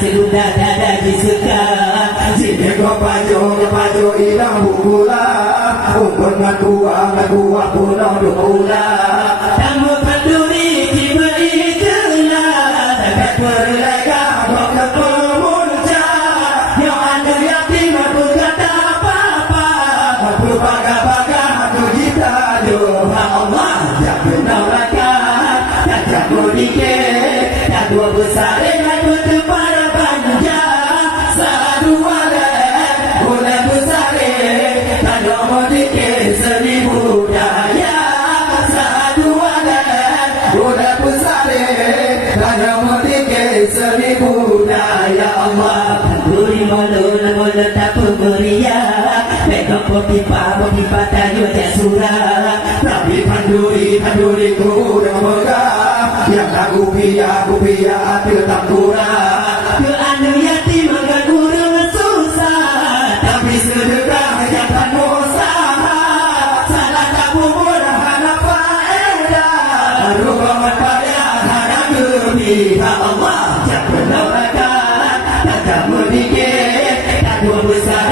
Segunda dada disuka sini kau pajo hilang bukula umpun ngakua pulau dukula tamu peduli tiba ikena tak berlega kau kepemunca yang anda yakin aku kata apa-apa aku baga-baga aku jita doa Allah tak kenal laka tak jago dikit tak dua besar aku terpada banja saduara boleh besar tak nombor dikit seribu daya saduara boleh besar tak nombor dikit seribu daya Allah beri mula tak pemberia pegang popipa tayo tak surah tapi panduri ku dah megah yang aku biar tetap kurang ke anu yatim makan guru susah tapi sedekah jangan usaha salah tak bubur harap faedah rubangan payah harap gembira Allah jangan pernah makan tak kamu dikit tak dua besar